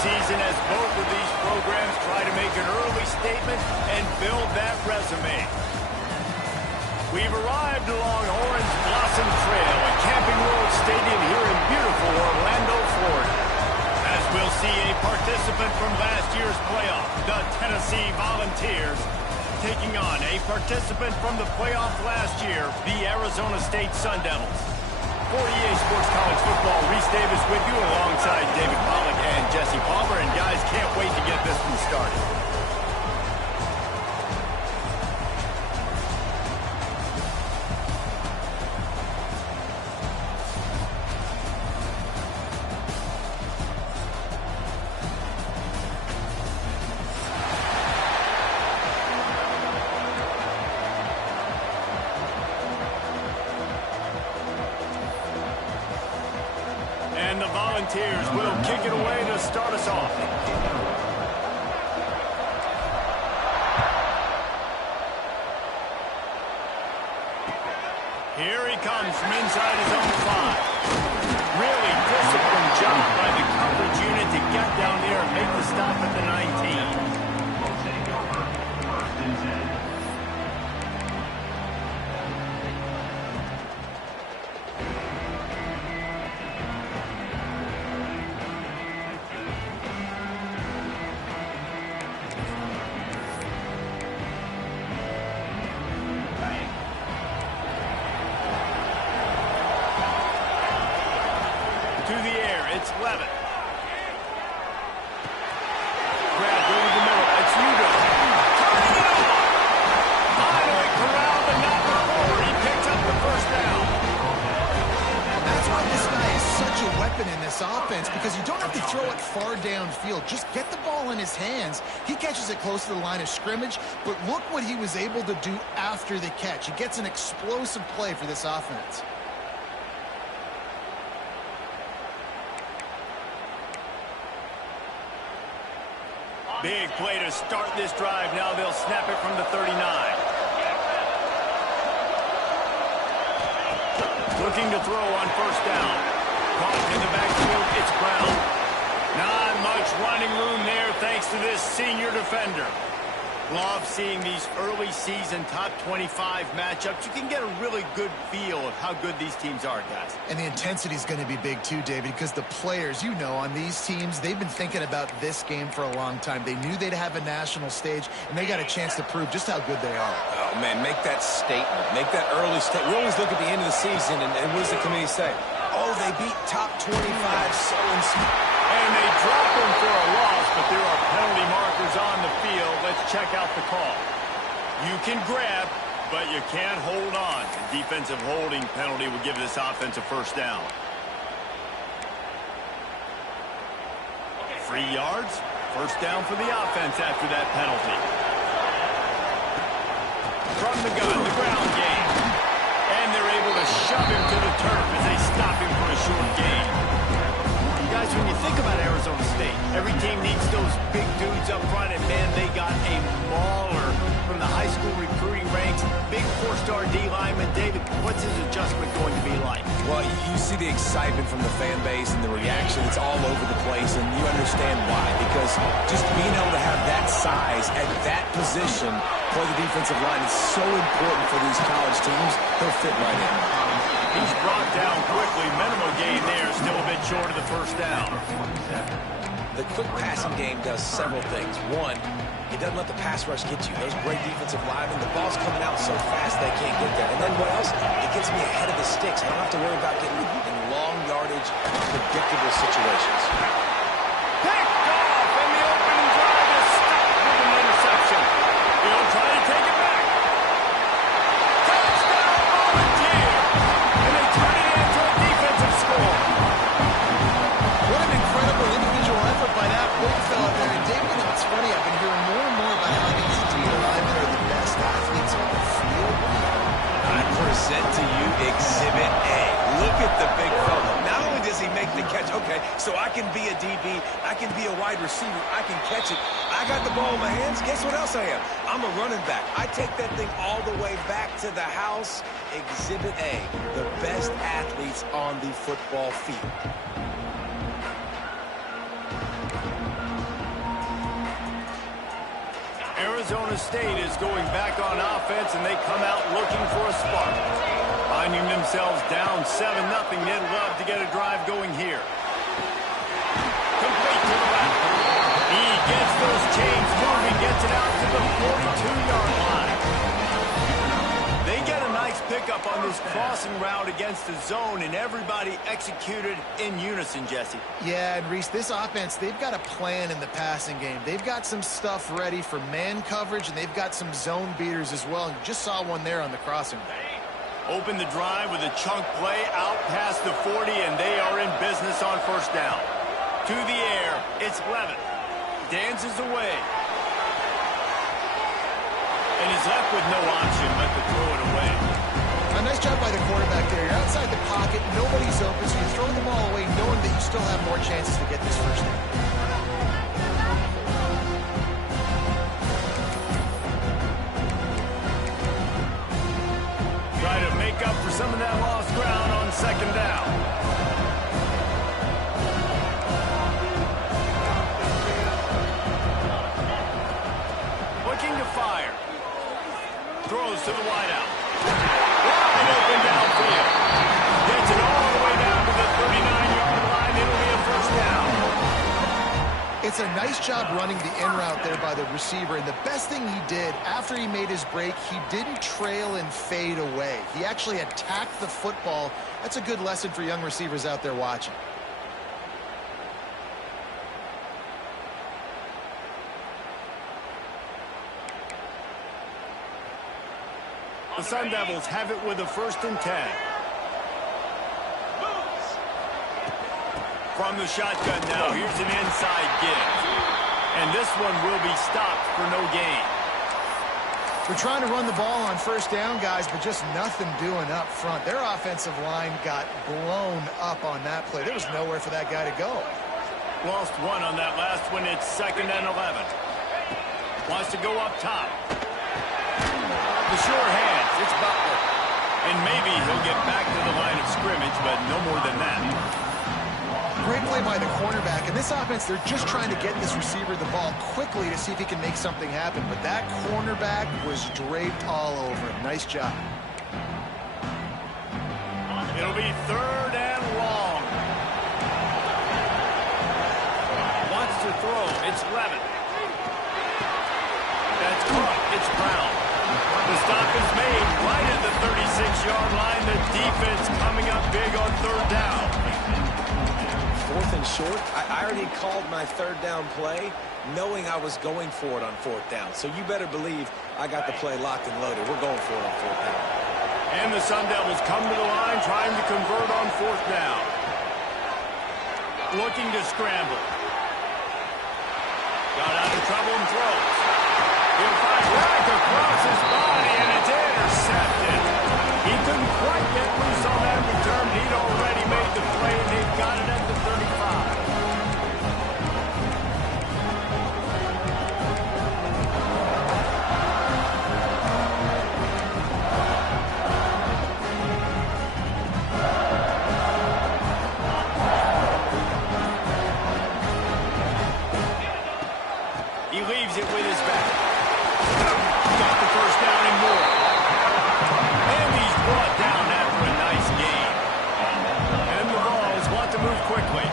season as both of these programs try to make an early statement and build that resume. We've arrived along Orange Blossom Trail at Camping World Stadium here in beautiful Orlando, Florida. As we'll see a participant from last year's playoff, the Tennessee Volunteers, taking on a participant from the playoff last year, the Arizona State Sun Devils. For EA Sports College Football, Reese Davis with you alongside David Pollack and Jesse Palmer. And guys, can't wait to get this one started. And the Volunteers will kick it away to start us off. Here he comes from inside his own 5. Really disciplined job by the coverage unit to get down there and make the stop at the 19. To the air, it's Levitt. Grab, go to the middle, it's Hugo. Turning it over. Finally corralled, but not before. He picks up the first down. That's why this guy is such a weapon in this offense, because you don't have to throw it far downfield. Just get the ball in his hands. He catches it close to the line of scrimmage, but look what he was able to do after the catch. He gets an explosive play for this offense. Big play to start this drive. Now they'll snap it from the 39. Looking to throw on first down. Caught in the backfield, it's Brown. Not much running room there thanks to this senior defender. Love seeing these early season top 25 matchups. You can get a really good feel of how good these teams are, guys. And the intensity is going to be big too, David, because the players, you know, on these teams, they've been thinking about this game for a long time. They knew they'd have a national stage, and they got a chance to prove just how good they are. Oh, man, make that statement. Make that early statement. We always look at the end of the season, and what does the committee say? Oh, they beat top 25 so-and-so. And they drop him for a loss, but there are penalty markers on the field. Let's check out the call. You can grab, but you can't hold on. The defensive holding penalty will give this offense a first down. 3 yards, first down for the offense after that penalty. From the gun, the ground game. And they're able to shove him to the turf as they stop him for a short gain. Guys, when you think about Arizona State, every team needs those big dudes up front, and man, they got a mauler from the high school recruiting ranks. Big 4-star D lineman. David, what's his adjustment going to be like? Well, you see the excitement from the fan base and the reaction. It's all over the place, and you understand why. Because just being able to have that size at that position for the defensive line is so important for these college teams. He'll fit right in. He's brought down quickly. Minimal gain there. Still a bit short of the first down. The quick passing game does several things. One, it doesn't let the pass rush get you. Those great defensive linemen, the ball's coming out so fast they can't get there. And then what else? It gets me ahead of the sticks. I don't have to worry about getting in long yardage, predictable situations. Picked off, and the opening drive is stopped with an interception. He'll try to take it back. Touchdown, Volunteer! And they turn it into a defensive score. What an incredible individual effort by that big fella there. And David, it's funny, I've been hearing more and more about how these interior linemen are the best athletes on the field. I present to you Exhibit A. Look at the big fella. Not only does he make the catch, okay, so I can be a DB, I can be a wide receiver, I can catch it. I got the ball in my hands. Guess what else I am? I'm a running back. I take that thing all the way back to the house. Exhibit A, the best athletes on the football field. Arizona State is going back on offense, and they come out looking for a spark. Finding themselves down 7-0, they'd love to get a drive going here. Complete to the left. He gets those chains moving, gets it out to the 42-yard line. They get a nice pickup on this crossing route against the zone, and everybody executed in unison, Jesse. Yeah, and Reese, this offense, they've got a plan in the passing game. They've got some stuff ready for man coverage, and they've got some zone beaters as well. And you just saw one there on the crossing route. Open the drive with a chunk play out past the 40, and they are in business on first down. To the air, it's Levin. Dances away. And he's left with no option but to throw it away. A nice job by the quarterback there. You're outside the pocket, nobody's open, so you throw the ball away knowing that you still have more chances to get this first down. Try to make up for some of that lost ground on second down. Looking to fire. Throws to the wideout. Wide open downfield. Gets it all the way down to the 39-yard line. It'll be a first down. It's a nice job running the in route there by the receiver, and the best thing he did after he made his break, he didn't trail and fade away. He actually attacked the football. That's a good lesson for young receivers out there watching. The Sun Devils have it with a 1st and 10. From the shotgun now, here's an inside give. And this one will be stopped for no gain. We're trying to run the ball on first down, guys, but just nothing doing up front. Their offensive line got blown up on that play. There was nowhere for that guy to go. Lost one on that last one. It's 2nd and 11. Wants to go up top. The sure hands, it's Butler. And maybe he'll get back to the line of scrimmage, but no more than that. Great play by the cornerback. In this offense, they're just trying to get this receiver the ball quickly to see if he can make something happen. But that cornerback was draped all over him. Nice job. It'll be 3rd and long. Wants to throw. It's Levin. That's caught. It's Brown. The stop is made right at the 36-yard line. The defense coming up big on 3rd down. 4th and short. I already called my 3rd down play, knowing I was going for it on 4th down. So you better believe I got the play locked and loaded. We're going for it on 4th down. And the Sun Devils come to the line trying to convert on 4th down. Looking to scramble. Got out of trouble and throws. He'll find right across his body, and it's intercepted. He couldn't quite get loose on that return. He'd already made the play, and they've got it at the 35. He leaves it with his back. Got the first down and more. And he's brought down after a nice game. And the Vols want to move quickly.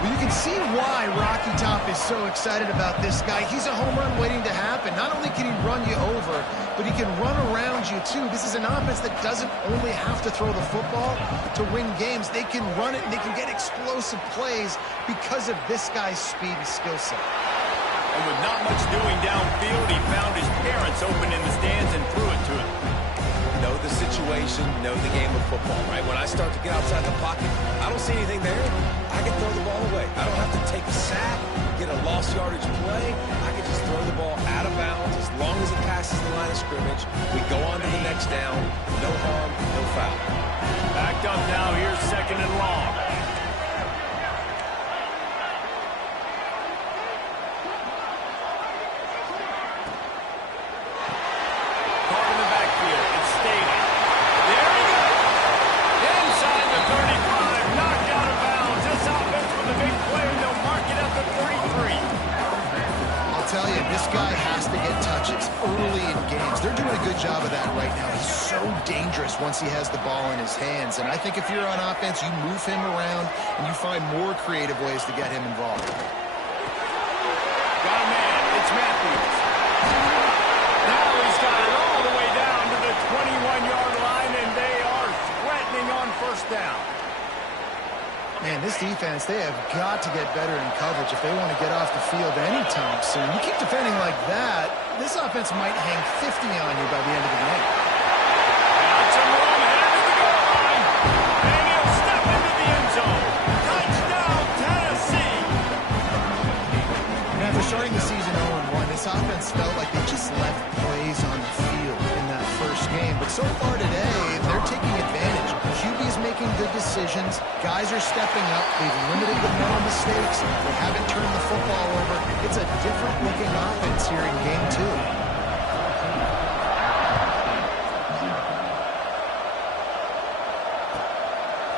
Well, you can see why Rocky Top is so excited about this guy. He's a home run waiting to happen. Not only can he run you over, but he can run around you, too. This is an offense that doesn't only have to throw the football to win games. They can run it, and they can get explosive plays because of this guy's speed and skill set. And with not much doing downfield, he found his parents open in the stands and threw it to him. Know the situation, know the game of football, right? When I start to get outside the pocket, I don't see anything there. I can throw the ball away. I don't have to take a sack, get a lost yardage play. I can just throw the ball out of bounds as long as it passes the line of scrimmage. We go on to the next down. No harm, no foul. Backed up now. Here's 2nd and long. This guy has to get touches. dangerous once he has the ball in his hands. And I think if you're on offense, you move him around and you find more creative ways to get him involved. Got a man. It's Matthews. Now he's got it all the way down to the 21-yard line, and they are threatening on first down. Man, this defense, they have got to get better in coverage if they want to get off the field anytime soon. You keep defending like that, this offense might hang 50 on you by the end of the game. Got some room headed to the goal line, and he'll step into the end zone. Touchdown, Tennessee. And after starting the season 0-1, this offense felt like they just left plays on the field in that first game. But so far today, they're taking advantage. QB is making good decisions. Guys are stepping up. They've limited the mental mistakes. They haven't turned the football over. It's a different-looking offense here in Game 2.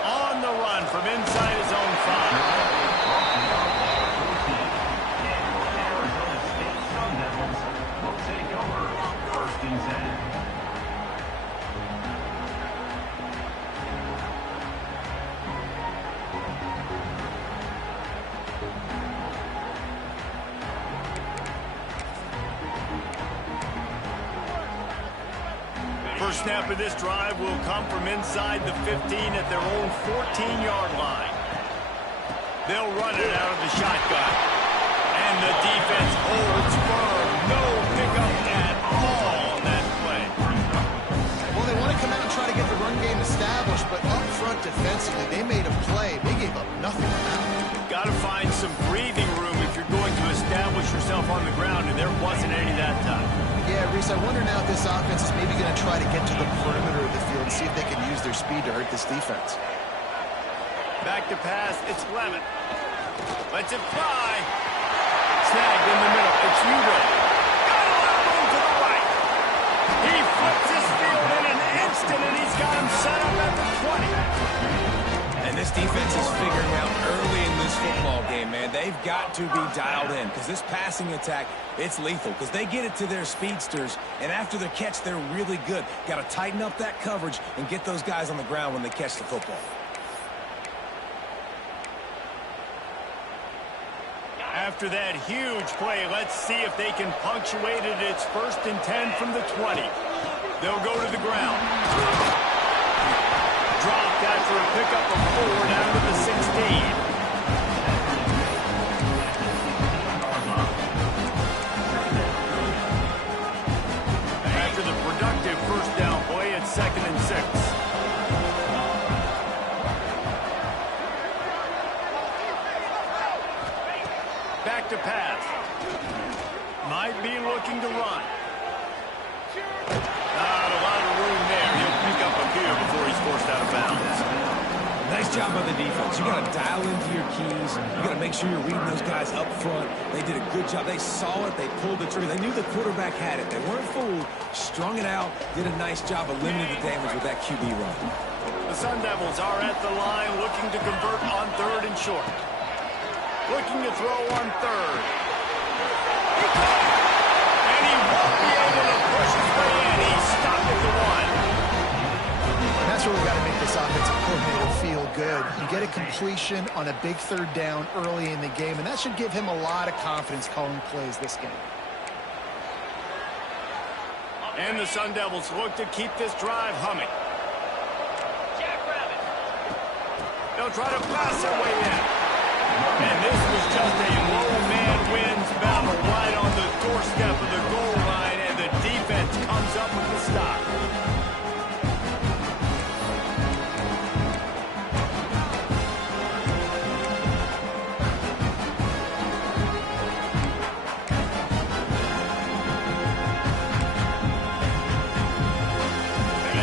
On the run from inside his own 5. First snap of this drive will come from inside the 15 at their own 14-yard line. They'll run it out of the shotgun. And the defense holds firm. No pickup at all on that play. Well, they want to come out and try to get the run game established, but up front defensively, they made a play. They gave up nothing on that. Got to find some breathing room if you're going to establish yourself on the ground, and there wasn't any that time. Yeah, Reese, I wonder now if this offense is maybe going to try to get to the perimeter of the field and see if they can use their speed to hurt this defense. Back to pass, it's Lemon. Lets it fly. Snagged in the middle, it's Hugo. Got a lot of room to the right. He flips his field in an instant, and he's got him set up at the 20. And this defense is figuring out early in this football game, man. They've got to be dialed in because this passing attack, it's lethal because they get it to their speedsters, and after the catch, they're really good. Got to tighten up that coverage and get those guys on the ground when they catch the football. After that huge play, let's see if they can punctuate it. It's 1st and 10 from the 20. They'll go to the ground. Dropped after a pickup of 4 down to the 16. After the productive first down play, it's 2nd and 6. Back to pass. Might be looking to run. Not a lot of room there. He'll pick up a few before he's forced out of bounds. Nice job by the defense. You got to dial into your keys. You got to make sure you're reading those guys up front. They did a good job. They saw it. They pulled the trigger. They knew the quarterback had it. They weren't fooled. Strung it out. Did a nice job of limiting the damage with that QB run. The Sun Devils are at the line looking to convert on 3rd and short. Looking to throw on 3rd. And he won't be able to push his way in. He's stopped at the 1. That's where we've got to make this offensive coordinator feel good. You get a completion on a big 3rd down early in the game, and that should give him a lot of confidence calling plays this game. And the Sun Devils look to keep this drive humming. They'll try to pass their way in. And this was just a low-man wins battle right on the doorstep of the goal line, and the defense comes up with the stop.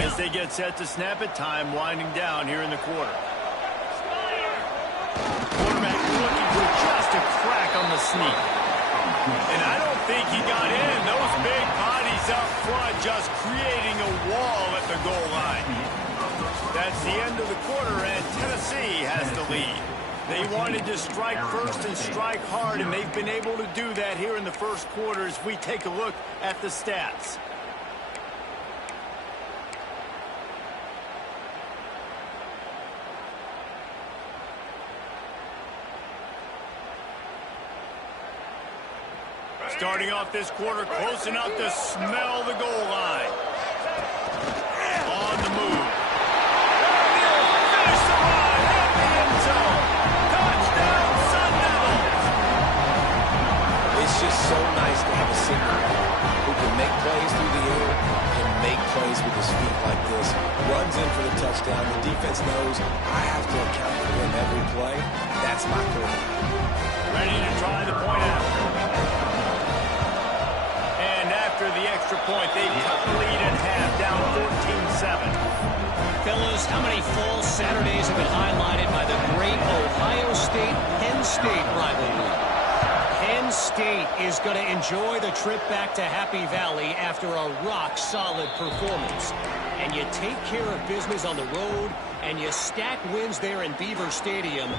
As they get set to snap it, time winding down here in the quarter. Quarterback looking for just a crack on the sneak. And I don't think he got in. Those big bodies up front just creating a wall at the goal line. That's the end of the quarter, and Tennessee has the lead. They wanted to strike first and strike hard, and they've been able to do that here in the first quarter as we take a look at the stats. Starting off this quarter close enough to smell the goal line. On the move. And he'll finish the line at the end zone. Touchdown, Sun Devils. It's just so nice to have a center who can make plays through the air and make plays with his feet like this. Runs in for the touchdown. The defense knows I have to account for him every play. That's my quarterback. Ready to try the point after. And after the extra point, they cut the lead at half, down 14-7. Fellas, how many fall Saturdays have been highlighted by the great Ohio State-Penn State rivalry? Penn State is going to enjoy the trip back to Happy Valley after a rock-solid performance. And you take care of business on the road, and you stack wins there in Beaver Stadium,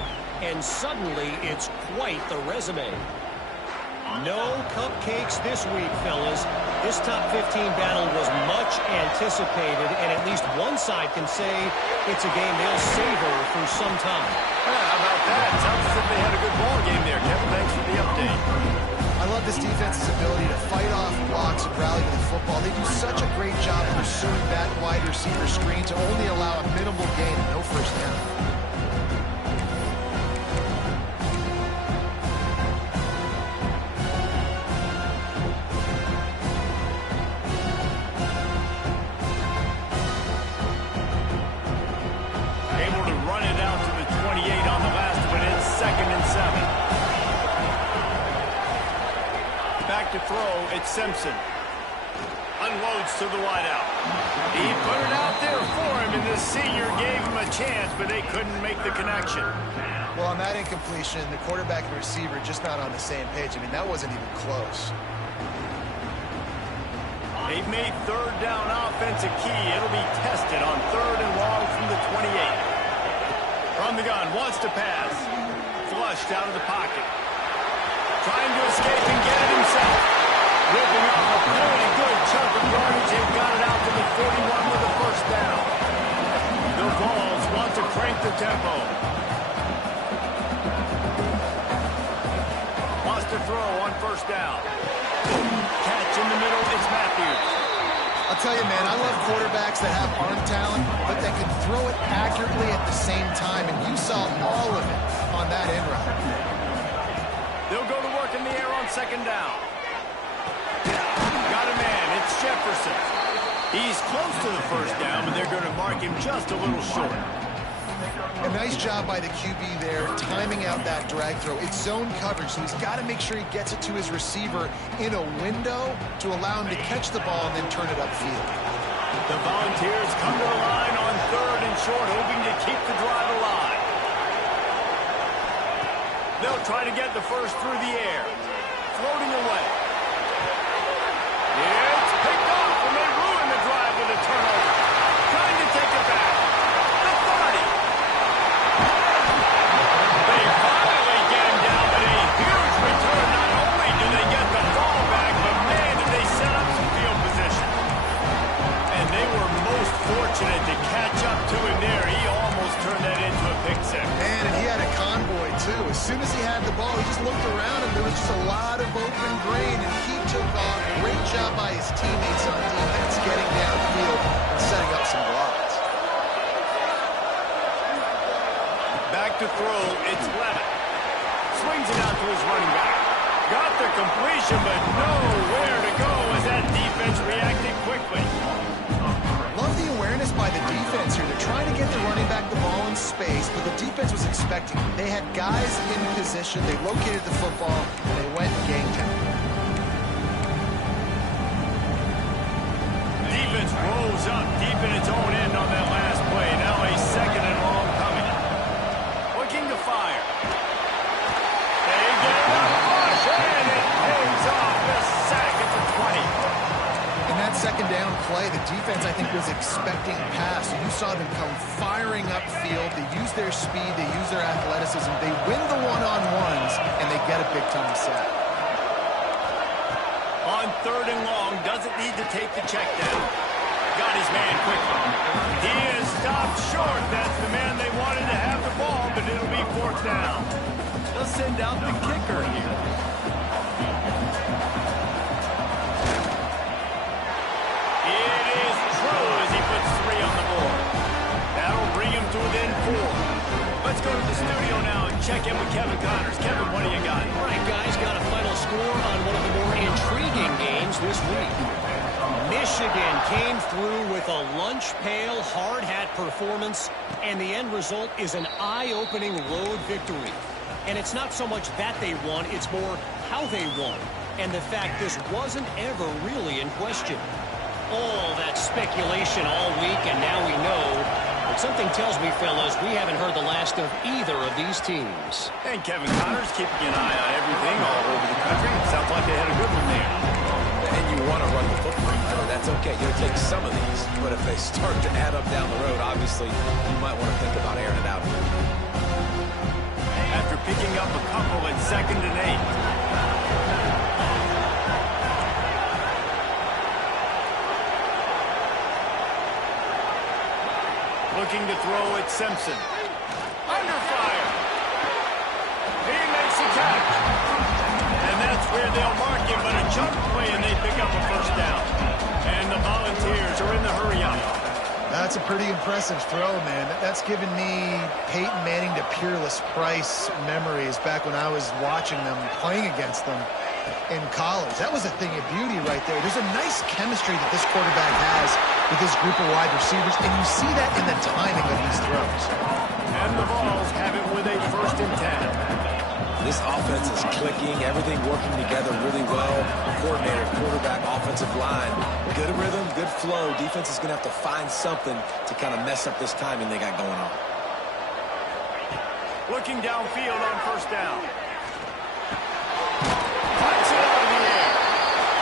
and suddenly it's quite the resume. No cupcakes this week, fellas. This top 15 battle was much anticipated, and at least one side can say it's a game they'll savor for some time. Yeah, how about that? Sounds as if they had a good ball game there. Kevin, thanks for the update. I love this defense's ability to fight off blocks and rally to the football. They do such a great job pursuing that wide receiver screen to only allow a minimal gain and no first down. Able to run it out to the 28 on the last one. It's 2nd and 7. Back to throw, it's Simpson. Unloads to the wideout. He put it out there for him, and the senior gave him a chance, but they couldn't make the connection. Well, on that incompletion, the quarterback and receiver just not on the same page. I mean, that wasn't even close. They've made third down offense a key. It'll be tested on 3rd and long from the 28. From the gun, wants to pass. Flushed out of the pocket. Trying to escape and get it himself. Ripping off a pretty good chunk of yardage. They've got it out to the 41 with a first down. The Vols want to crank the tempo. Wants to throw on first down. Catch in the middle, it's Matthews. I'll tell you, man, I love quarterbacks that have arm talent, but that can throw it accurately at the same time, and you saw all of it on that end route. They'll go to work in the air on 2nd down. Got a man, it's Jefferson. He's close to the first down, but they're going to mark him just a little short. A nice job by the QB there, timing out that drag throw. It's zone coverage, so he's got to make sure he gets it to his receiver in a window to allow him to catch the ball and then turn it upfield. The Volunteers come to the line on 3rd and short, hoping to keep the drive alive. They'll try to get the first through the air. Floating away. It's picked off, and they ruin the drive with a turnover. Trying to take it back. The 30. They finally get him down, but a huge return. Not only do they get the ball back, but man, did they set up some field position. And they were most fortunate to catch up to him there. He almost turned that into a pick six. Man, and he had a convoy, too. As soon as he had the ball, he just looked around, and there was just a lot of open grain, and he took off. Great job by his teammates on defense, getting downfield and setting up some blocks. Back to throw, it's Levitt. Swings it out to his running back. Got the completion, but nowhere to go as that defense reacted quickly. Love the awareness by the defense here. They're trying to get the running back the ball in space, but the defense was expecting it. They had guys in position. They located the football, and they went game time. Defense rolls up deep in its own end on that last play. Now a 2nd and long coming. Looking to fire. They get it up, push, and it pays off. The sack at the 20. In that 2nd down play, the defense, I think, was expecting a pass. You saw them come firing upfield. They use their speed. They use their athleticism. They win the one-on-ones, and they get a big-time sack. On 3rd and long, doesn't need to take the check down. Got his man quickly. He is stopped short. That's the man they wanted to have the ball, but it'll be 4th down. They'll send out the kicker here. check in with Kevin Connors. Kevin, what do you got? All right, guys, got a final score on one of the more intriguing games this week. Michigan came through with a lunch pail, hard hat performance, and the end result is an eye-opening road victory. And it's not so much that they won, it's more how they won, and the fact this wasn't ever really in question. All that speculation all week, and now we know. But something tells me, fellas, we haven't heard the last of either of these teams. And Kevin Connors keeping an eye on everything all over the country. Sounds like they had a good one there. And you want to run the football. No, that's okay. You'll take some of these. But if they start to add up down the road, obviously, you might want to think about airing it out. After picking up a couple at 2nd and 8. Looking to throw at Simpson. Under fire. He makes a catch. And that's where they'll mark him, but a jump play and they pick up a first down. And the Volunteers are in the hurry-up. That's a pretty impressive throw, man. That's given me Peyton Manning to Peerless Price memories back when I was watching them, playing against them in college. That was a thing of beauty right there. There's a nice chemistry that this quarterback has with his group of wide receivers, and you see that in the timing of these throws. And the Vols have it with a 1st and 10. This offense is clicking, everything working together really well. Coordinator, quarterback, offensive line. Good rhythm, good flow. Defense is going to have to find something to kind of mess up this timing they got going on. Looking downfield on 1st down. Puts it out of the air.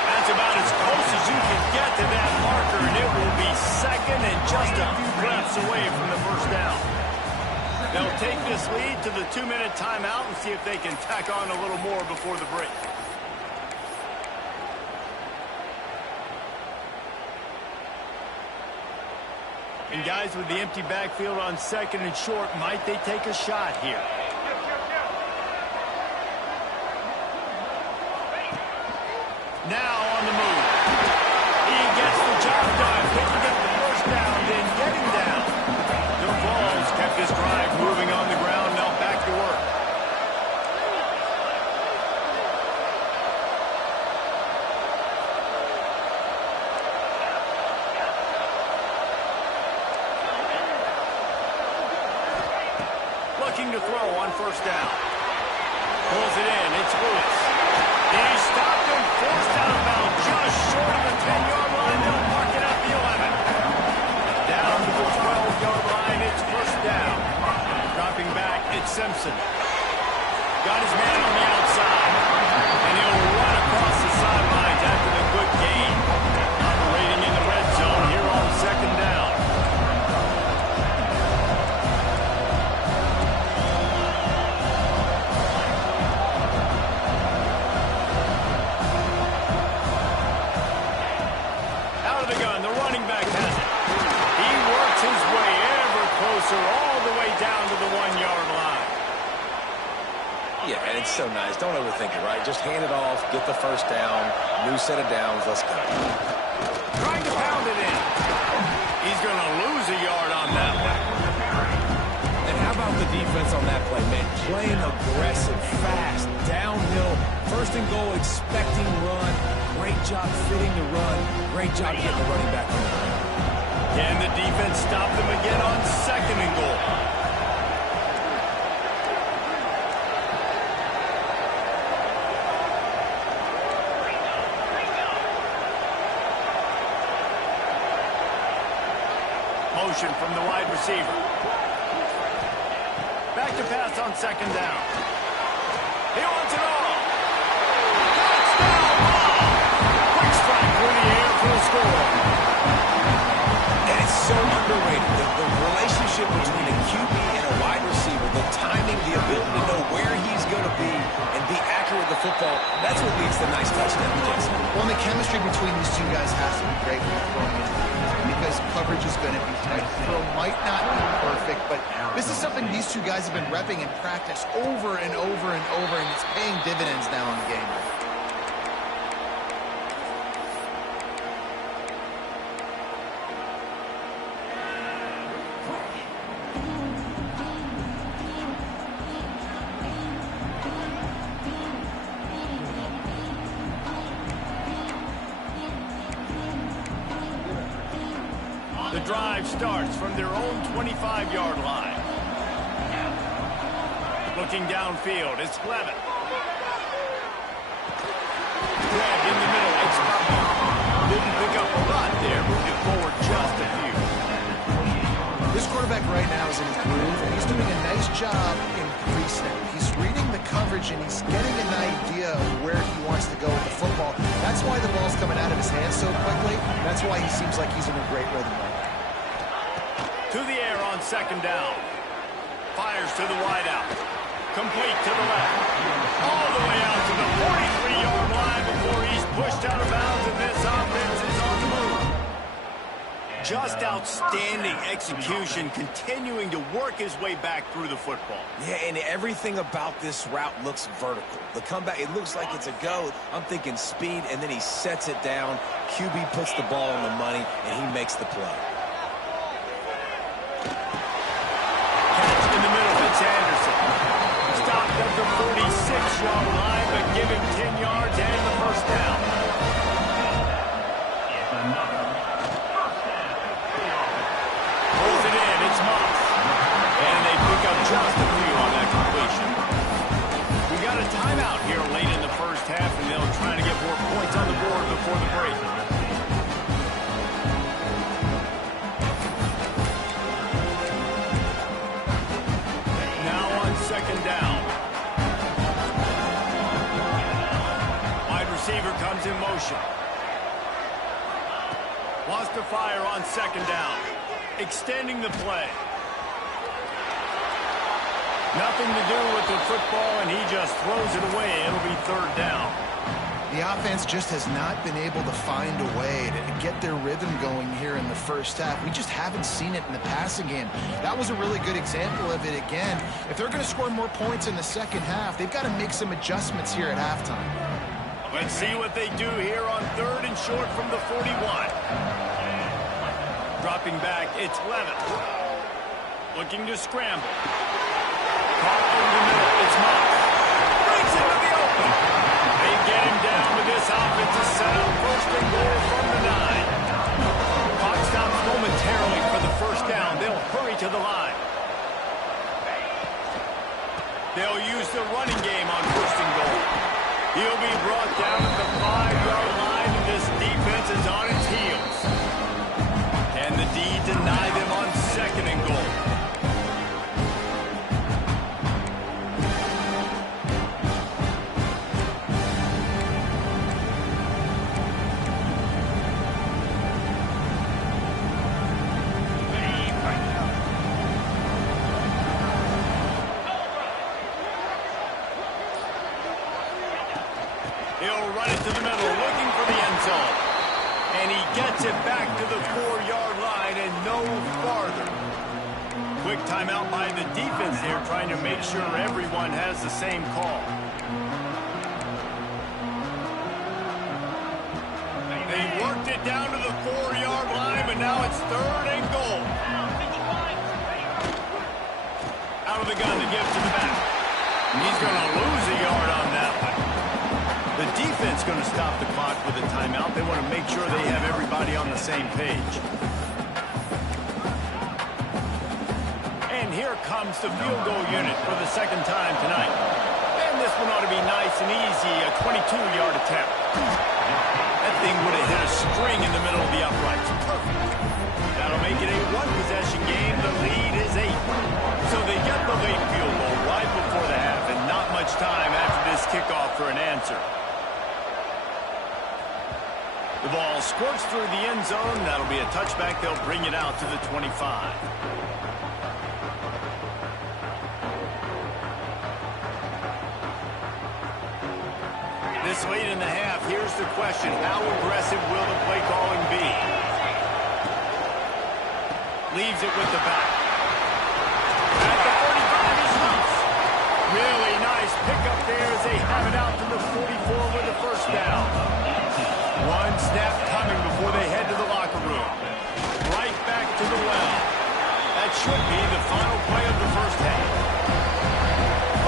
That's about as close as you can get to that marker, and it will be 2nd and just a few breaths away from the 1st down. They'll take this lead to the 2-minute timeout and see if they can tack on a little more before the break. And guys, with the empty backfield on 2nd and short, might they take a shot here? Now on the move. He gets the job done, picking up the 1st down, then getting down. The Vols kept this drive moving on the ground, now back to work. Looking to throw on 1st down. Pulls it in, it's Lewis. He stopped him, forced out of bounds, just short of the 10-yard line. They'll mark it at the 11. Down to the 12-yard line, it's 1st down. Dropping back, it's Simpson. Got his man on the outside. And he'll run across the sidelines after the quick gain. Operating in the red zone here on 2nd down. All the way down to the 1-yard line. Yeah, and it's so nice. Don't overthink it, right? Just hand it off, get the 1st down, new set of downs, let's go. Trying to pound it in. He's going to lose a yard on that one. And how about the defense on that play, man? Playing aggressive, fast, downhill, 1st and goal, expecting run. Great job fitting the run. Great job getting the running back on the ground. Can the defense stop them again on 2nd and goal? Motion from the wide receiver. Back to pass on 2nd down. He wants it all. Touchdown ball. Quick strike through the air for the score. And it's so underrated. The relationship between a QB and a wide receiver, the timing, the ability to know where he's going to be and be accurate with the football, that's what leads to nice touchdowns, Jason. Well, the chemistry between these two guys has to be great when they're throwing it, because coverage is going to be tight. The throw might not be perfect, but this is something these two guys have been repping in practice over and over and over, and it's paying dividends now in the game. drive starts from their own 25-yard line. Looking downfield, it's Clement. Grab in the middle, it's Clement. Didn't pick up a lot there, moved it forward just a few. This quarterback right now is in his groove, and he's doing a nice job in pre-snap. He's reading the coverage, and he's getting an idea of where he wants to go with the football. That's why the ball's coming out of his hands so quickly. That's why he seems like he's in a great rhythm right now. To the air on second down. Fires to the wideout. Complete to the left. All the way out to the 43-yard line before he's pushed out of bounds, and this offense is on the move. Just outstanding execution, continuing to work his way back through the football. Yeah, and everything about this route looks vertical. The comeback, it looks like it's a go. I'm thinking speed, and then he sets it down. QB puts the ball on the money, and he makes the play. Catch in the middle, it's Anderson. Stopped at the 46-yard line, but give him 10 yards and the first down. Pulls it in, it's Moss. And they pick up just a few on that completion. We got a timeout here late in the first half, and they'll try to get more points on the board before the break. Now on second down. Wide receiver comes in motion. Wants to fire on second down. Extending the play. Nothing to do with the football, and he just throws it away. It'll be third down. The offense just has not been able to find a way to get their rhythm going here in the first half. We just haven't seen it in the passing game. That was a really good example of it again. If they're going to score more points in the second half, they've got to make some adjustments here at halftime. Let's see what they do here on third and short from the 41. Dropping back, it's Levitt. Looking to scramble. Caught over the middle, it's Moss. Brings him to the open. They get him down with this offensive setup. First and goal from the 9. Clock stops momentarily for the first down. They'll hurry to the line. They'll use the running game on first and goal. He'll be brought down at the 5-yard line, and this defense is on its heels. And the D deny them on second and goal. He'll run it to the middle, looking for the end zone. And he gets it back to the 4-yard line and no farther. Quick timeout by the defense there, trying to make sure everyone has the same call. They worked it down to the 4-yard line, but now it's third and goal. Out of the gun to give to the back. He's going to lose a yard on that one. The defense going to stop the clock with a timeout. They want to make sure they have everybody on the same page. And here comes the field goal unit for the second time tonight. And this one ought to be nice and easy, a 22-yard attempt. That thing would have hit a string in the middle of the uprights. Perfect. That'll make it a one-possession game. The lead is 8. So they get the late field goal right before the half, and not much time after this kickoff for an answer. The ball squirts through the end zone. That'll be a touchback. They'll bring it out to the 25. This late in the half, here's the question. How aggressive will the play calling be? Leaves it with the back. At the 45, he's loose. Really nice pickup there as they have it out to the 44 with the first down. One snap coming before they head to the locker room. Right back to the well. That should be the final play of the first half.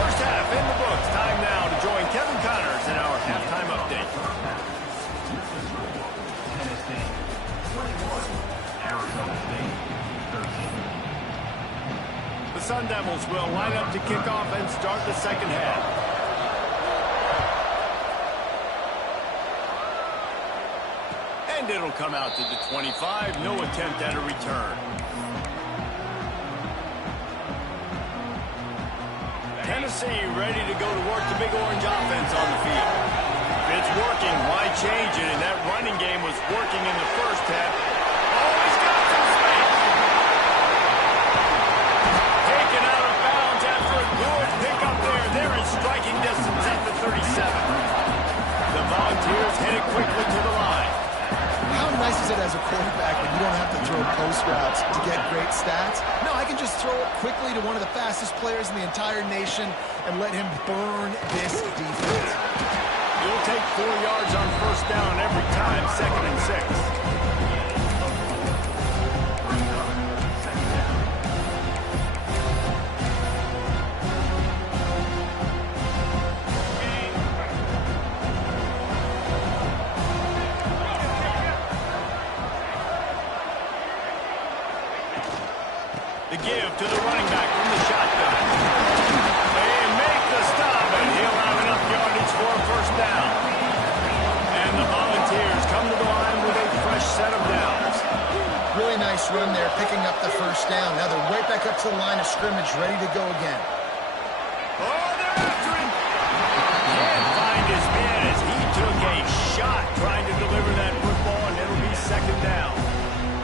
First half in the books. Time now to join Kevin Connors in our halftime update. Tennessee, 21, Arizona State. Sun Devils will line up to kick off and start the second half. And it'll come out to the 25. No attempt at a return. Tennessee ready to go to work the big orange offense on the field. If it's working, why change it? And that running game was working in the first half. Oh, he's got some space. Taken out of bounds after a good pickup there. They're in striking distance at the 37. The Volunteers headed quickly to the line. How nice is it as a quarterback when you don't have to throw post routes to get great stats? No, I can just throw it quickly to one of the fastest players in the entire nation and let him burn this defense. You'll take 4 yards on first down every time, 2nd and 6. The give to the running back from the shotgun. They make the stop, and he'll have enough yardage for a first down. And the Volunteers come to the line with a fresh set of downs. Really nice run there, picking up the first down. Now they're right back up to the line of scrimmage, ready to go again. Oh, they're after him. Can't find his man as he took a shot trying to deliver that football, and it'll be second down.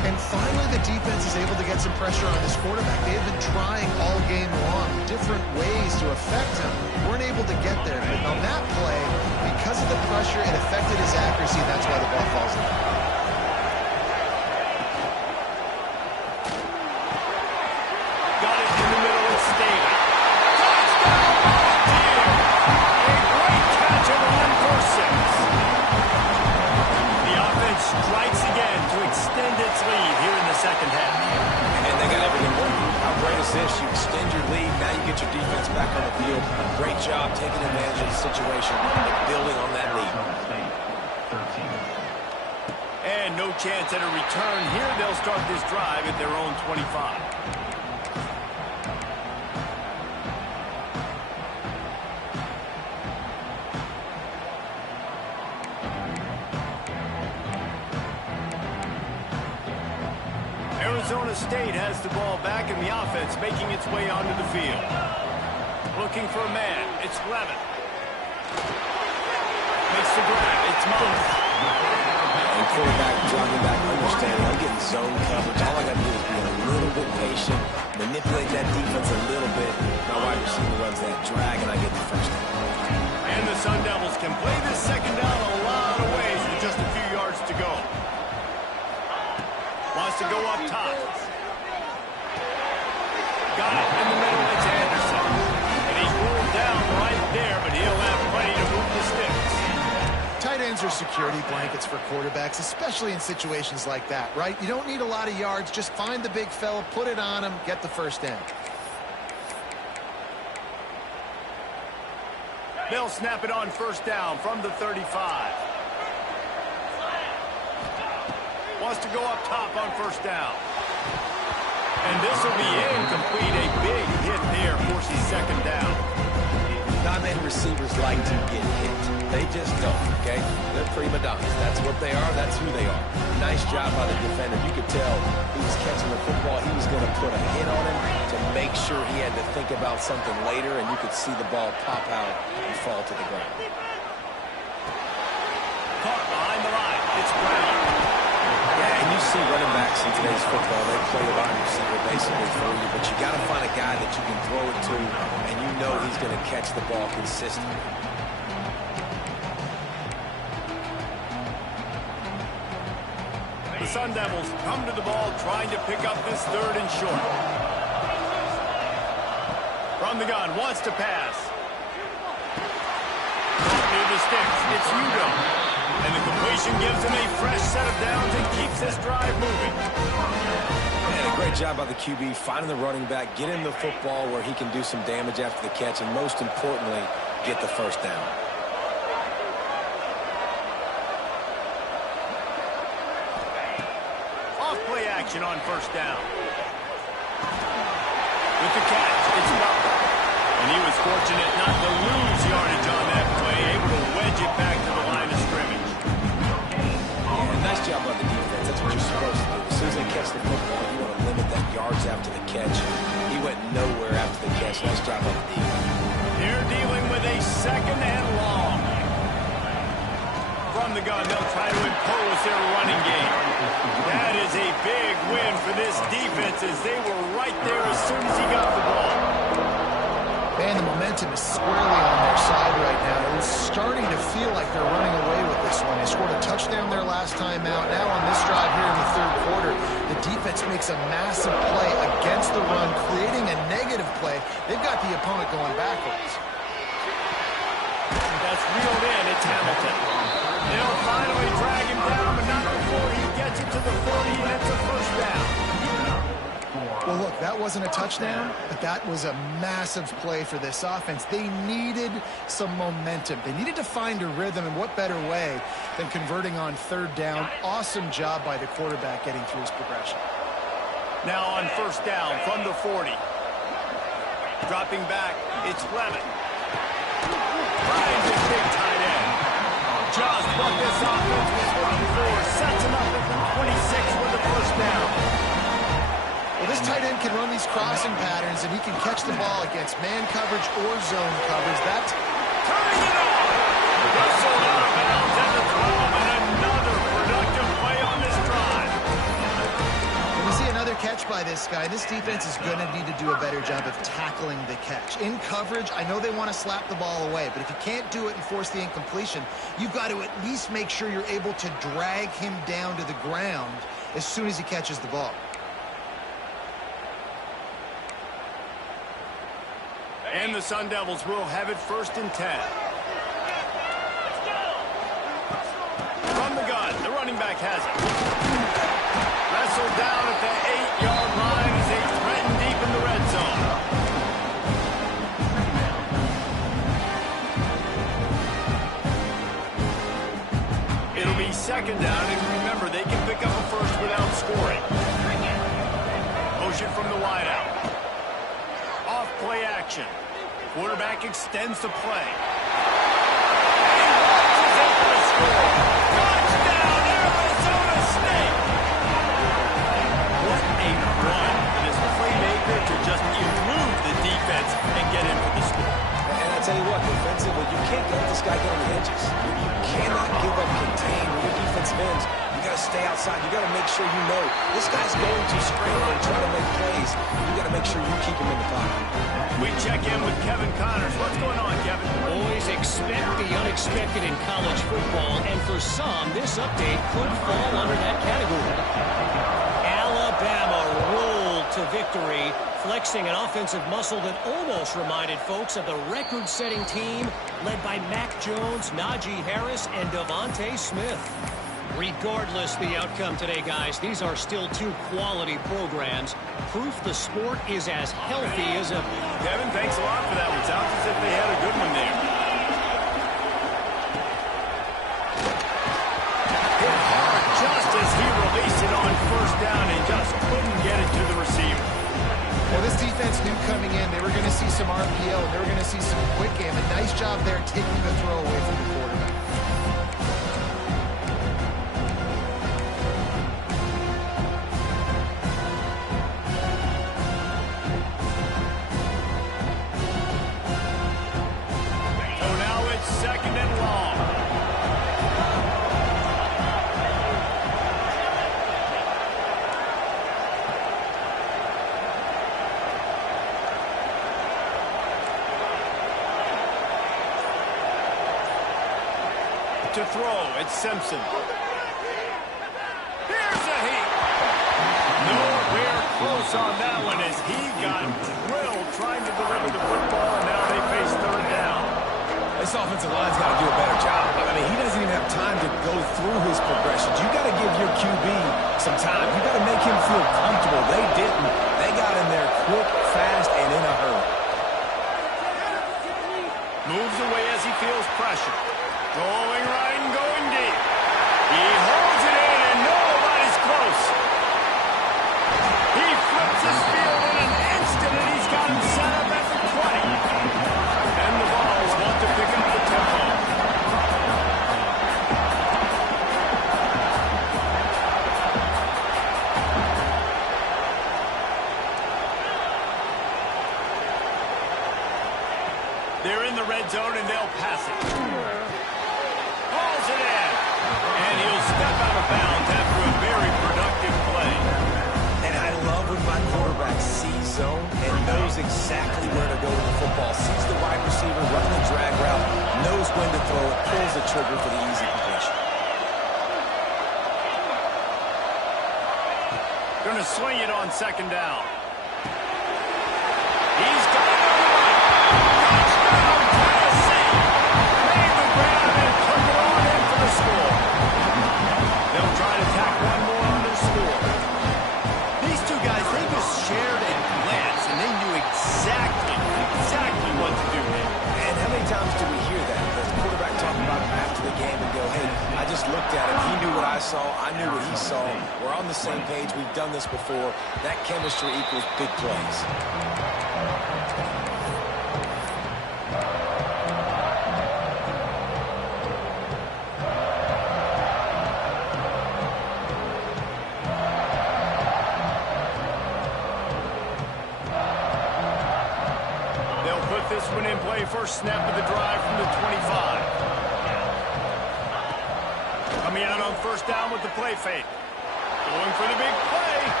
And finally, the defense is able to get some pressure on this quarterback. They have been trying all game long, different ways to affect him. Weren't able to get there. But on that play, because of the pressure, it affected his accuracy. That's why the ball falls in. Got it in the middle and stayed. Touchdown, Volunteers! A great catch and run for 6. The offense strikes again to extend its lead here in the second half. And they got everything working. How great is this? You extend your lead, now you get your defense back on the field. Great job taking advantage of the situation and building on that lead. And no chance at a return here. They'll start this drive at their own 25. Arizona State has the ball back in the offense, making its way onto the field. Looking for a man. It's Levin. Makes the grab. It's Moss. And quarterback dropping back, understanding I'm getting zone coverage. All I got to do is be a little bit patient, manipulate that defense a little bit. My wide receiver runs that drag, and I get the first down. And the Sun Devils can play this second down a lot of ways with just a few yards to go. Wants to go up top. Got it in the middle. It's Anderson. And he's rolled down right there, but he'll have plenty to move the sticks. Tight ends are security blankets for quarterbacks, especially in situations like that, right? You don't need a lot of yards. Just find the big fella, put it on him, get the first down. They'll snap it on first down from the 35. Wants to go up top on first down. And this will be incomplete. A big hit there forces second down. Not many receivers like to get hit. They just don't, okay? They're prima donnas. That's what they are. That's who they are. Nice job by the defender. You could tell he was catching the football. He was going to put a hit on him to make sure he had to think about something later, and you could see the ball pop out and fall to the ground. Caught behind the line. It's Brown. Yeah, and you see running backs in today's football, they play a wide receiver basically for you, but you got to find a guy that you can throw it to, and you know he's going to catch the ball consistently. The Sun Devils come to the ball trying to pick up this third and short. From the gun, wants to pass. Near the sticks, it's Hugo. And the completion gives him a fresh set of downs and keeps this drive moving. And a great job by the QB finding the running back, getting the football where he can do some damage after the catch, and most importantly, get the first down. Off play action on first down. With the catch. was fortunate not to lose yardage on that play, able to wedge it back to the line of scrimmage. Yeah, nice job on the defense. That's what you're supposed to do. As soon as they catch the football, you want to limit that yards after the catch. He went nowhere after the catch. Nice job on the defense. They're dealing with a second and long. From the gun, they'll try to impose their running game. That is a big win for this defense as they were right there as soon as he got the ball. Man, the momentum is squarely on their side right now. It's starting to feel like they're running away with this one. They scored a touchdown their last time out. Now on this drive here in the third quarter, the defense makes a massive play against the run, creating a negative play. They've got the opponent going backwards. That's reeled in. It's Hamilton. They'll finally drag him down, but not before he gets it to the 40, and it's a first down. Well, look, that wasn't a touchdown, but that was a massive play for this offense. They needed some momentum. They needed to find a rhythm, and what better way than converting on third down. Awesome job by the quarterback getting through his progression. Now on first down from the 40. Dropping back, it's Lemon. Finds his big tight end. Just what this offense was looking for. Sets him up at the 26 with the first down. Well, this tight end can run these crossing patterns, and he can catch the ball against man coverage or zone coverage. That's turning it on. Wrestled out of bounds at the 12, and another productive play on this drive. when we see another catch by this guy. This defense is going to need to do a better job of tackling the catch. In coverage, I know they want to slap the ball away, but if you can't do it and force the incompletion, you've got to at least make sure you're able to drag him down to the ground as soon as he catches the ball. And the Sun Devils will have it first and 10. From the gun, the running back has it. Wrestled down at the 8-yard line as they threaten deep in the red zone. It'll be second down, and remember, they can pick up a first without scoring. Motion from the wideout. Off play action. Quarterback extends the play. And he launches it for a score. Touchdown, Arizona State! What a run for this playmaker to just elude the defense and get in for the score. And I tell you what, defensively, you can't let this guy get on the edges. You cannot give up contain. When your defensive ends, you got to stay outside. You got to make sure you know this guy's going to scramble and try to make plays. You got to make sure you keep him in the pocket. We check in with Kevin Connors. What's going on, Kevin? Always expect the unexpected in college football, and for some, this update could fall under that category. Alabama rolled to victory, flexing an offensive muscle that almost reminded folks of the record-setting team led by Mac Jones, Najee Harris, and Devontae Smith. Regardless the outcome today, guys, these are still two quality programs. Proof the sport is as healthy as ever. Kevin, thanks a lot for that one. Sounds as if they had a good one there. Hit hard just as he released it on first down and just couldn't get it to the receiver. Well, this defense knew coming in they were going to see some RPO, and they were going to see some quick game. A nice job there taking the throw away from the quarterback. Second and long. To throw, it's Simpson. Here's a heat. Nowhere close on that one as he got drilled trying to deliver the football, and now they face third down. This offensive line's got to do a better job. I mean, he doesn't even have time to go through his progressions. You got to give your QB some time. You got to make him feel comfortable. They didn't. They got in there quick, fast, and in a hurry. Moves away as he feels pressure. Going right and going deep. He holds it in, and nobody's close. He flips his field in an instant, and he's got him set up at the 20. They're in the red zone, and they'll pass it. Hauls it in. And he'll step out of bounds after a very productive play. And I love when my quarterback sees zone and knows exactly where to go with the football. Sees the wide receiver running the drag route, knows when to throw it, pulls the trigger for the easy completion. Going to swing it on second down. He's got it on the right. Touchdown, Tennessee. Made the grab and took it on in for the score. They'll try to tack one more on their score. These two guys, they just shared a glance, and they knew exactly what to do here. And how many times do we hear that? The quarterback talk about him after the game and go, hey, I just looked at him. He knew what I saw. I knew what he saw. We're on the same page. We've done this before. That chemistry equals big plays. They'll put this one in play. First snap of the drive from the 25. Coming out on first down with the play fake. Going for the big play.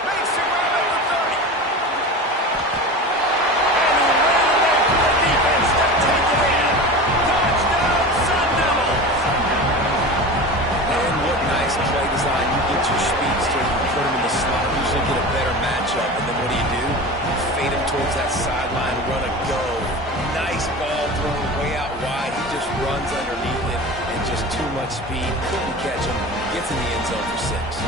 Makes it right over 30. And right away for the defense to take it in. Touchdown, Sun Devils. And what nice play design. You get your speedster, you put him in the slot, usually get a better matchup. And then what do? You fade him towards that sideline, run a go. Nice ball thrown way out wide. He just runs underneath it and just too much speed. Couldn't catch him. Gets in the end zone for 6.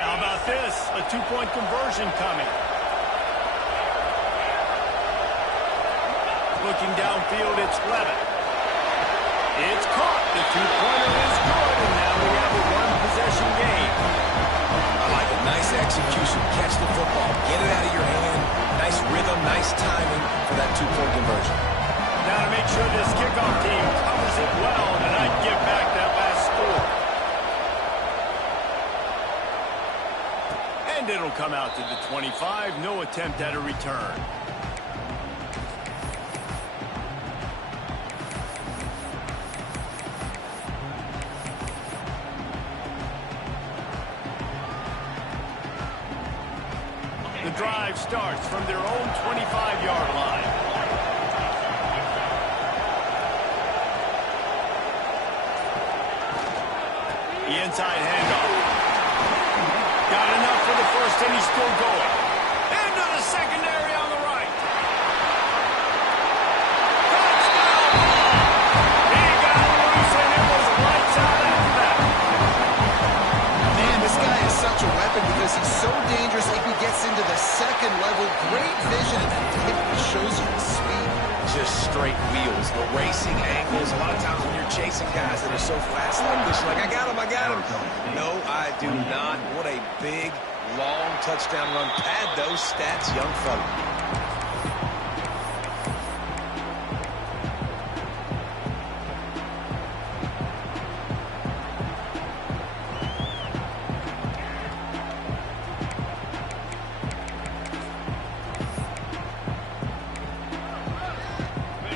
How about this? A two-point conversion coming. Looking downfield, it's Levitt. It's caught. The two-pointer is good, and now we have a one-possession game. I like it. Nice execution. Catch the football. Get it out of your hand. Nice rhythm, nice timing for that two-point conversion. Now to make sure this kickoff team covers it well and not give back that last score. And it'll come out to the 25. No attempt at a return. The drive starts from their own 25-yard line. The inside handoff. Got enough for the first, and he's still going. Into the secondary on the right. Touchdown! He got loose, and it was lights out after that. Man, this guy is such a weapon because he's so dangerous if he gets into the second level. Great vision, and it shows you the speed. Just straight wheels, the racing angles. A lot of times when you're chasing guys that are so fast like this, you're like, I got him. No, I do not. What a big, long touchdown run. Pad those stats, young fella.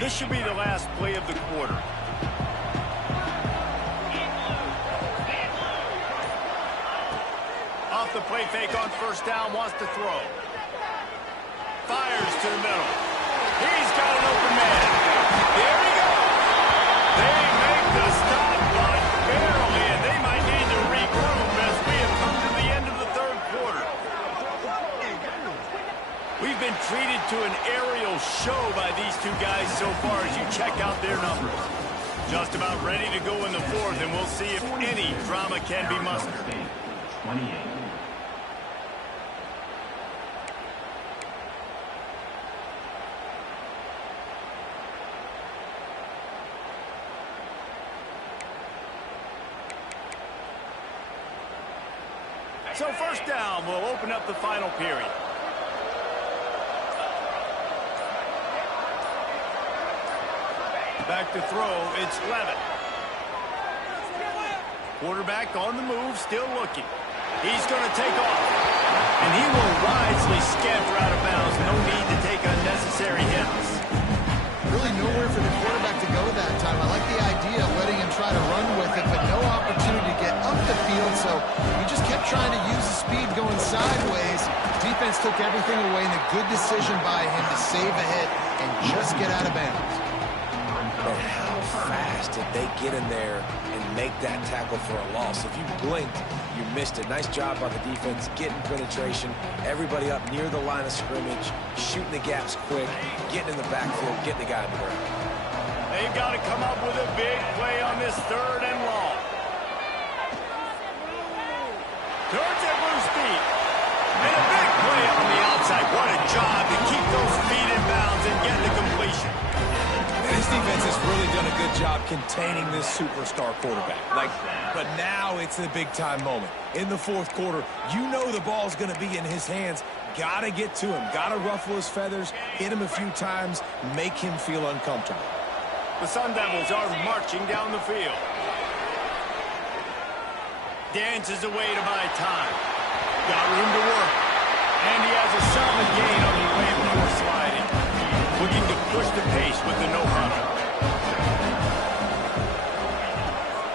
This should be the last play of the quarter. Off the play fake on first down, wants to throw. Fires to the middle. He's got an open man. There he goes. They make the stop, but barely, and they might need to regroup as we have come to the end of the third quarter. We've been treated to an aerial show by these two guys so far as you check out their numbers. Just about ready to go in the fourth, and we'll see if any drama can be mustered. 28. So first down will open up the final period. Back to throw, it's Levitt. Quarterback on the move, still looking. He's going to take off. And he will wisely scamper out of bounds. No need to take unnecessary hits. Really nowhere for the quarterback to go that time. I like the idea of letting him try to run with it, but no opportunity to get up the field, so he just kept trying to use the speed going sideways. Defense took everything away, and a good decision by him to save a hit and just get out of bounds. But how fast did they get in there and make that tackle for a loss? If you blinked, you missed it. Nice job by the defense, getting penetration, everybody up near the line of scrimmage, shooting the gaps quick, getting in the backfield, getting the guy in the ground. They've got to come up with a big play on this 3rd and long. Turns it loose deep. And a big play on the outside. What a job to keep those feet in bounds and get the completion. And this defense has really done a good job containing this superstar quarterback. But now it's the big-time moment. In the 4th quarter, you know the ball's going to be in his hands. Got to get to him. Got to ruffle his feathers, hit him a few times, make him feel uncomfortable. The Sun Devils are marching down the field. Dances away to buy time. Got room to work. And he has a solid gain on the way before sliding. Looking to push the pace with the no-huddle.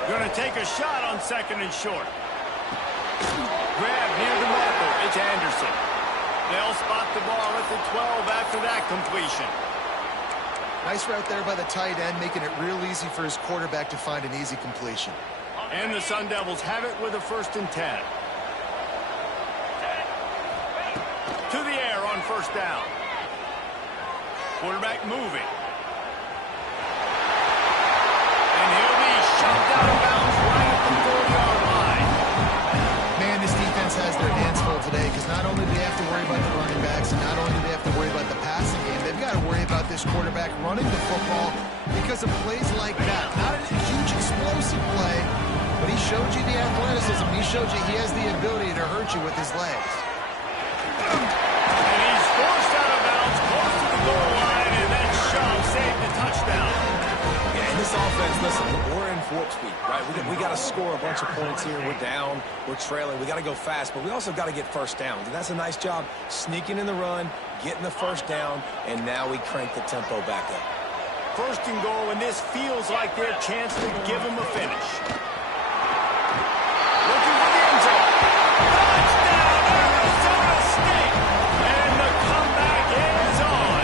Going to take a shot on 2nd and short. Grab near the marker. It's Anderson. They'll spot the ball at the 12 after that completion. Nice route there by the tight end, making it real easy for his quarterback to find an easy completion. And the Sun Devils have it with a 1st and 10. To the air on 1st down. Quarterback moving. And he'll be shot out of bounds right at the 4-yard line. Man, this defense has their hands full today because not only do they have to worry about the running backs and not only do they have to worry about the passing game, they've got to worry about this quarterback running the football because of plays like that. Not a huge explosive play, but he showed you the athleticism. He showed you he has the ability to hurt you with his legs. And he's forced out of bounds close to the goal line, and that shove saved the touchdown. Yeah, and this offense, listen, we're in warp speed, right? We got to score a bunch of points here. We're down, we're trailing. We got to go fast, but we also got to get 1st downs. And that's a nice job sneaking in the run, getting the 1st down, and now we crank the tempo back up. 1st and goal, and this feels like their chance to give them a finish. Looking for the end zone. Touchdown, Arizona State! And the comeback is on.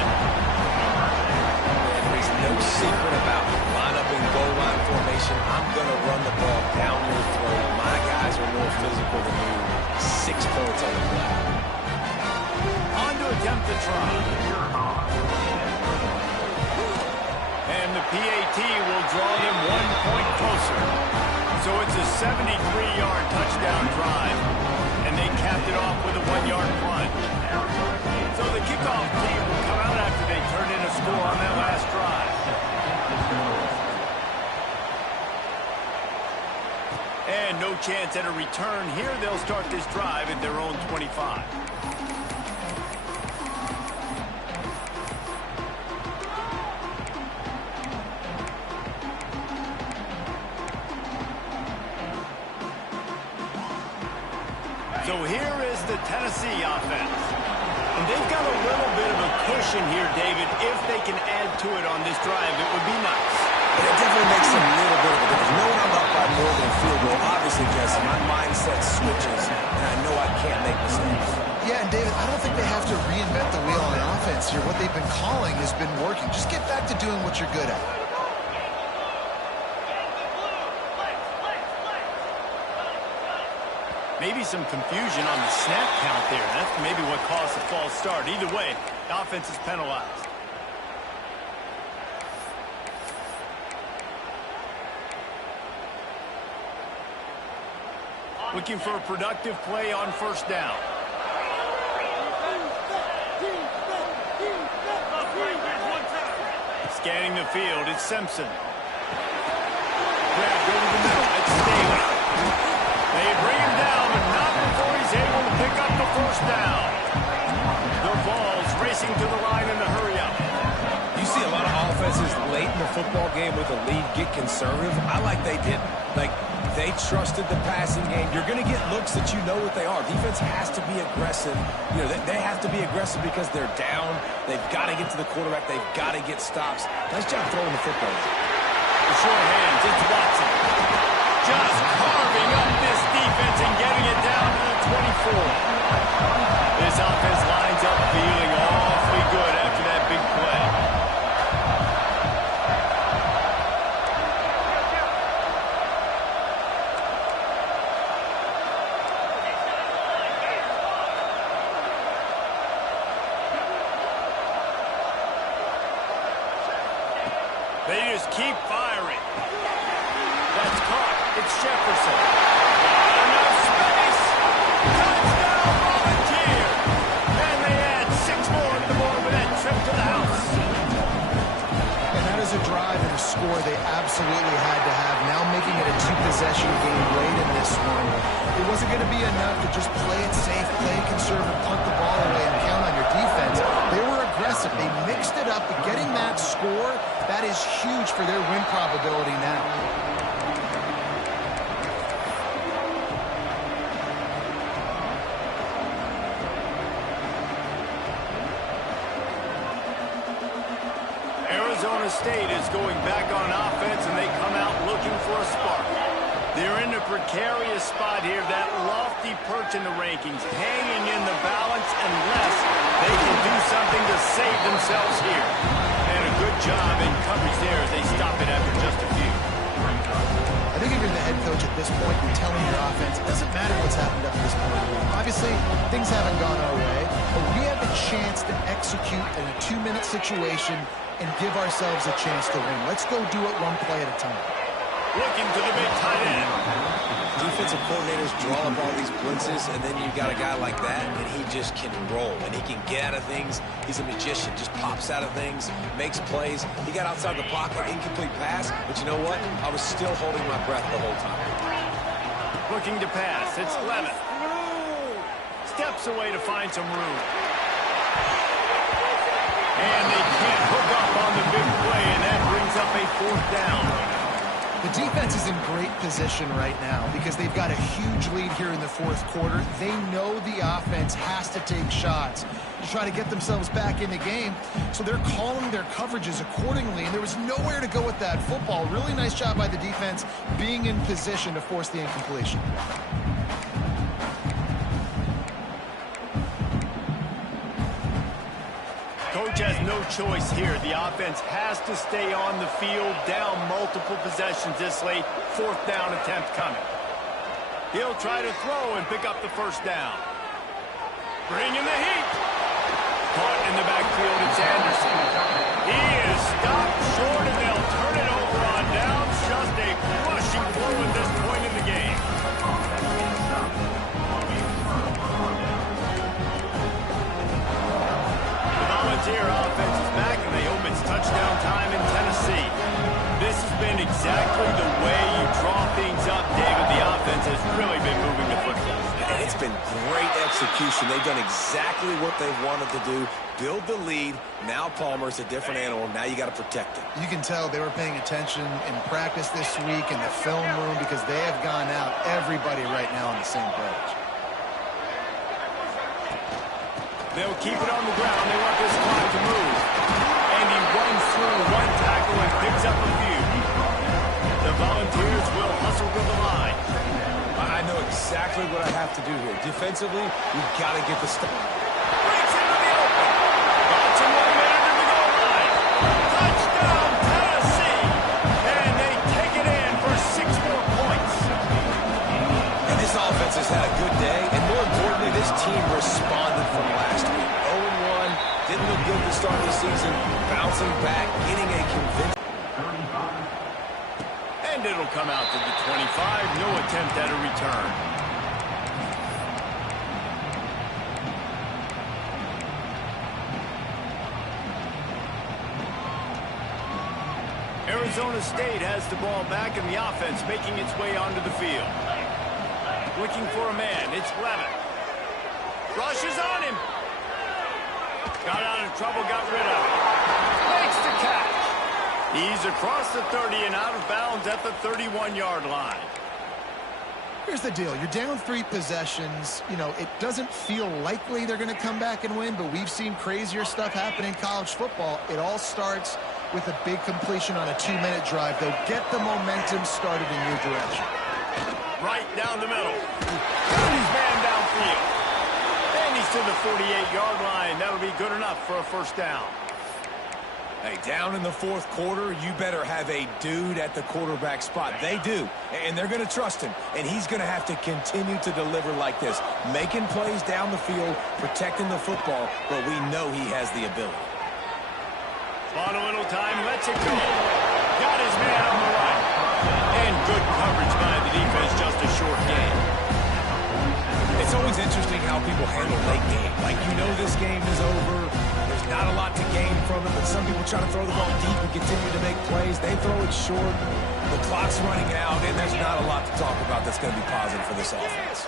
And there's no secret about it. Line up in goal line formation. I'm going to run the ball down your throat. My guys are more physical than you. 6 points on the play. On to attempt the try. And the PAT will draw them 1 point closer. So it's a 73-yard touchdown drive. And they capped it off with a 1-yard plunge. So the kickoff team will come out after they turn in a score on that last drive. And no chance at a return here. They'll start this drive at their own 25. So here is the Tennessee offense. And they've got a little bit of a cushion here, David. If they can add to it on this drive, it would be nice. But it definitely makes a little bit of a difference. Knowing I'm up by more than a field goal, obviously, Jesse, my mindset switches, and I know I can't make mistakes. Yeah, and David, I don't think they have to reinvent the wheel on offense here. What they've been calling has been working. Just get back to doing what you're good at. Maybe some confusion on the snap count there. That's maybe what caused the false start. Either way, the offense is penalized. Looking for a productive play on 1st down. Scanning the field, it's Simpson. Grab, go to the middle, it's Staley. They bring him down, but not before he's able to pick up the 1st down. The ball's racing to the line in the hurry-up. You see a lot of offenses late in the football game with a lead get conservative. I like they didn't. Like, they They trusted the passing game. You're going to get looks that you know what they are. Defense has to be aggressive. You know, they have to be aggressive because they're down. They've got to get to the quarterback. They've got to get stops. Nice job throwing the football. The short hands, it's Watson. Just carving up this defense and getting it down to the 24. This offense lines up feeling awfully good after that big play. They just keep firing. That's caught. It's Jefferson. Not enough space. Touchdown, Volunteer. And they add 6 more to the board with that trip to the house. And that is a drive and a score they absolutely had to have. Now making it a 2-possession game late in this one. It wasn't going to be enough to just play it safe, play it conservative, punt the ball away, and count on your defense. They were aggressive. They mixed it up, but getting that score, that is huge for their win probability now. Arizona State is going back on offense, and they come out looking for a spark. They're in a precarious spot here, that lofty perch in the rankings, hanging in the balance unless they can do something to save themselves here. And a good job in coverage there as they stop it after just a few. I think if you're the head coach at this point, you're telling your offense, it doesn't matter what's happened up to this point. Obviously, things haven't gone our way, but we have a chance to execute in a 2-minute situation and give ourselves a chance to win. Let's go do it one play at a time. Looking to the big tight end. Defensive coordinators draw up all these blitzes, and then you got a guy like that, and he just can roll, and he can get out of things. He's a magician, just pops out of things, makes plays. He got outside the pocket, incomplete pass, but you know what? I was still holding my breath the whole time. Looking to pass. It's Levitt. Steps away to find some room. And they can't hook up on the big play, and that brings up a 4th down. The defense is in great position right now because they've got a huge lead here in the 4th quarter. They know the offense has to take shots to try to get themselves back in the game, so they're calling their coverages accordingly, and there was nowhere to go with that football. Really nice job by the defense being in position to force the incompletion. Coach has no choice here. The offense has to stay on the field, down multiple possessions this late. 4th down attempt coming. He'll try to throw and pick up the 1st down. Bringing the heat. Caught in the backfield, it's Anderson. He is stopped short, and they'll turn it over on downs. Just a crushing blow at this point in the game. Volunteer offense is back, and they hope it's touchdown time in Tennessee. This has been exactly the way you draw things up, David. The offense has really been moving the football. And it's been great execution. They've done exactly what they've wanted to do. Build the lead. Now Palmer's a different animal. Now you got to protect it. You can tell they were paying attention in practice this week in the film room because they have gone out, everybody right now on the same page. They'll keep it on the ground. They want this clock to move. And he runs through one tackle and picks up a few. The Volunteers will hustle to the line. I know exactly what I have to do here. Defensively, we've got to get the stop. Breaks into the open. About 1 minute to the goal line. Touchdown, Tennessee. And they take it in for 6 more points. And this offense has had a good day. And more importantly, this team responded from last week. 0-1, didn't look good to start the season. Bouncing back, getting a convincing. And it'll come out to the 25. No attempt at a return. Arizona State has the ball back, and the offense making its way onto the field. Looking for a man. It's Levitt. Rushes on him. Got out of trouble, got rid of it. Makes the catch. He's across the 30 and out of bounds at the 31-yard line. Here's the deal. You're down 3 possessions. You know, it doesn't feel likely they're going to come back and win, but we've seen crazier stuff happen in college football. It all starts with a big completion on a 2-minute drive. They'll get the momentum started in your direction. Right down the middle. Got his man downfield. And he's to the 48-yard line. That'll be good enough for a first down. Hey, down in the fourth quarter, you better have a dude at the quarterback spot. They do, and they're going to trust him. And he's going to have to continue to deliver like this, making plays down the field, protecting the football, but we know he has the ability. On a little time, lets it go. Got his man on the right. And good coverage by the defense, just a short game. It's always interesting how people handle late game. Like, you know this game is over. There's not a lot to gain from it, but some people try to throw the ball deep and continue to make plays. They throw it short. The clock's running out, and there's not a lot to talk about that's going to be positive for this offense.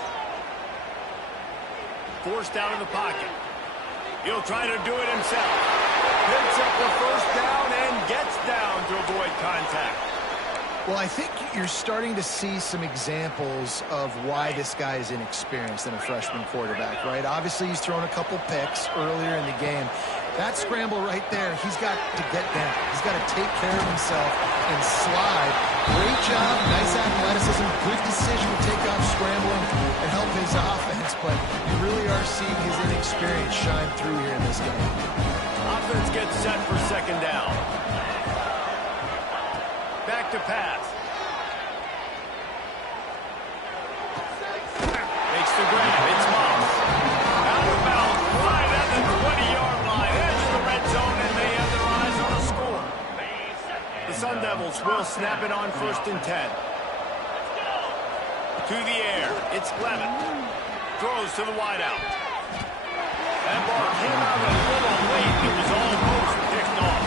Forced out of the pocket. He'll try to do it himself. Picks up the first down and gets down to avoid contact. Well, I think you're starting to see some examples of why this guy is inexperienced in a freshman quarterback, right? Obviously, he's thrown a couple picks earlier in the game. That scramble right there, he's got to get down. He's got to take care of himself and slide. Great job, nice athleticism, good decision to take off scrambling and help his offense, but you really are seeing his inexperience shine through here in this game. Offense gets set for second down. Back to pass. Makes the grab. It's Moss. Out of bounds. Right at the 20-yard line. Edge of the red zone, and they have their eyes on a score. The Sun Devils will snap it on 1st and 10. To the air. It's Levin. Throws to the wideout. That ball came out a little late. It was almost picked off.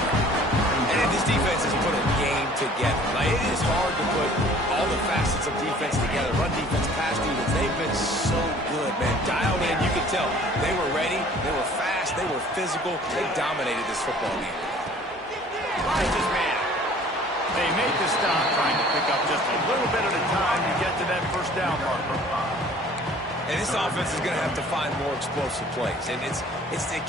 And this defense has put a game together. Like, it is hard to put all the facets of defense together. Run defense, pass defense. They've been so good, man. Dialed in, you can tell. They were ready. They were fast. They were physical. They dominated this football game. Finds his man. They make the stop, trying to pick up just a little bit at a time to get to that first down marker. And this offense is going to have to find more explosive plays. And it